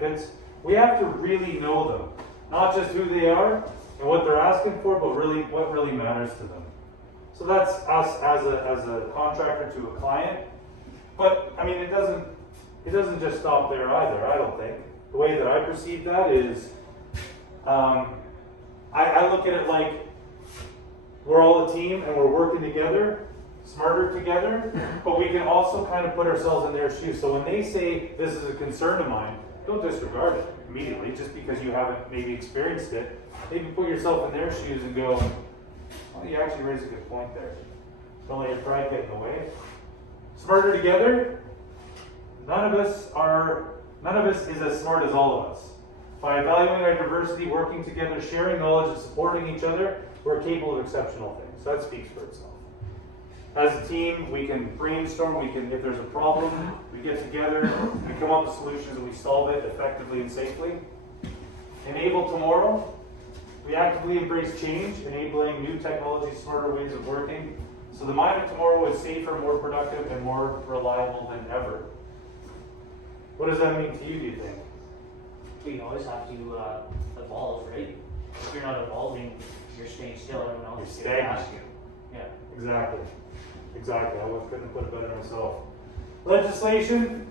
benefits, we have to really know them. Not just who they are and what they're asking for, but really what really matters to them. So that's us as a contractor to a client. But I mean, it doesn't just stop there either, I don't think. The way that I perceive that is, I look at it like we're all a team and we're working together, smarter together, but we can also kind of put ourselves in their shoes. So when they say this is a concern of mine, don't disregard it immediately just because you haven't maybe experienced it. Maybe put yourself in their shoes and go, oh, you actually raised a good point there. Don't let your pride get in the way. Smarter together, none of us is as smart as all of us. By evaluating our diversity, working together, sharing knowledge, and supporting each other, we're capable of exceptional things. So that speaks for itself. As a team, we can brainstorm, if there's a problem, we get together, we come up with solutions and we solve it effectively and safely. Enable tomorrow, we actively embrace change, enabling new technology, smarter ways of working. So the mine of tomorrow is safer, more productive, and more reliable than ever. What does that mean to you, do you think? You always have to evolve, right? If you're not evolving, you're staying still, everyone else is going to ask you. Yeah. Exactly. Exactly. I couldn't have put it better myself. Legislation.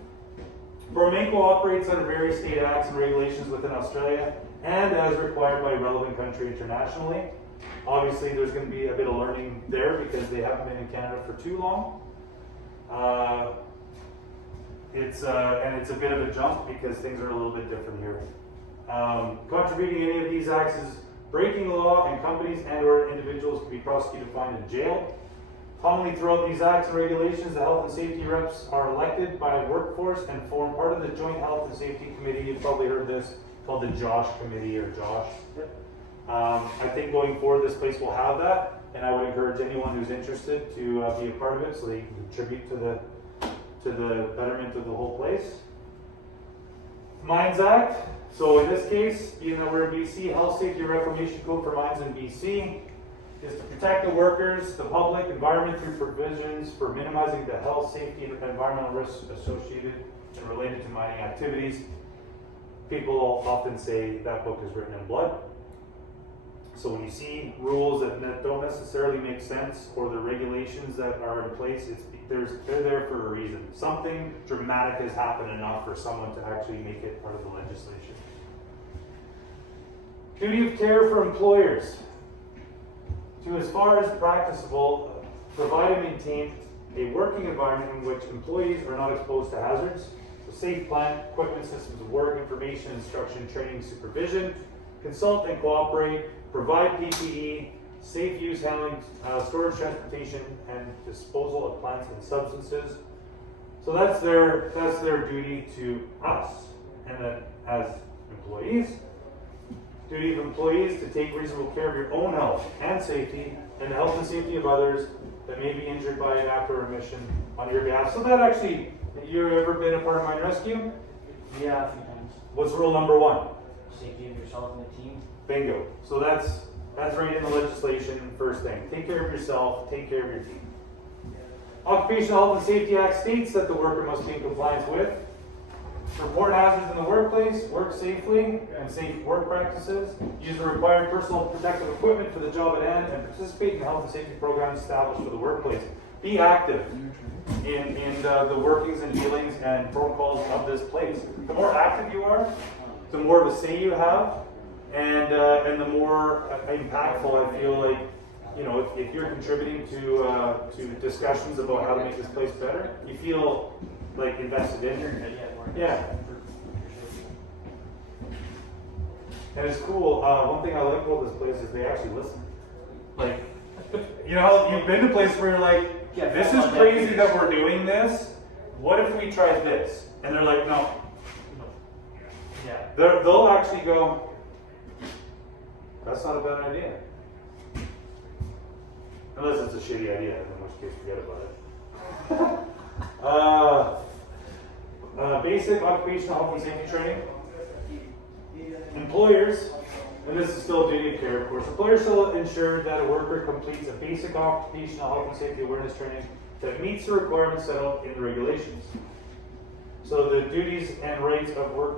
Promenco operates under various state acts and regulations within Australia and as required by a relevant country internationally. Obviously, there's going to be a bit of learning there because they haven't been in Canada for too long. It's a bit of a jump because things are a little bit different here. Contravening any of these acts is breaking the law, and companies and/or individuals can be prosecuted, fined, and jailed. Commonly throughout these acts and regulations, the health and safety reps are elected by a workforce and form part of the Joint Health and Safety Committee. You've probably heard this called the JOSH Committee or JOSH. I think going forward, this place will have that, and I would encourage anyone who's interested to be a part of it so they can contribute to the betterment of the whole place. Mines Act. So in this case, we're in BC, Health Safety Reclamation Code for mines in BC is to protect the workers, the public, environment through provisions for minimizing the health, safety, and environmental risks associated and related to mining activities. People often say that book is written in blood. So when you see rules that don't necessarily make sense or the regulations that are in place, they're there for a reason. Something dramatic has happened enough for someone to actually make it part of the legislation. Duty of care for employers. To, as far as practicable, provide and maintain a working environment in which employees are not exposed to hazards. So safe plant, equipment, systems of work, information, instruction, training, supervision. Consult and cooperate. Provide PPE, safe use, handling, storage, transportation, and disposal of plants and substances. So that's their duty to us. And then as employees, duty of employees to take reasonable care of your own health and safety and the health and safety of others that may be injured by an act or omission on your behalf. So that actually, you ever been a part of mine rescue? Yeah, a few times. What's rule number 1? Safety of yourself and the team. Bingo. So that's right in the legislation, first thing. Take care of yourself, take care of your team. Occupational Health and Safety Act states that the worker must be in compliance with report hazards in the workplace, work safely, and safe work practices, use the required personal protective equipment for the job at hand, and participate in the health and safety programs established for the workplace. Be active in the workings and dealings and protocols of this place. The more active you are, the more of a say you have, and the more impactful I feel like, if you're contributing to discussions about how to make this place better, you feel like invested in it. Yeah. And it's cool. One thing I like about this place is they actually listen. Like, how you've been to a place where you're like, this is crazy that we're doing this. What if we tried this? And they're like, no. Yeah. They'll actually go, that's not a bad idea. Unless it's a shitty idea, in which case forget about it. Basic occupational health and safety training. Employers, and this is still duty of care, of course. Employers shall ensure that a worker completes a basic occupational health and safety awareness training that meets the requirements set out in the regulations. So the duties and rights of workers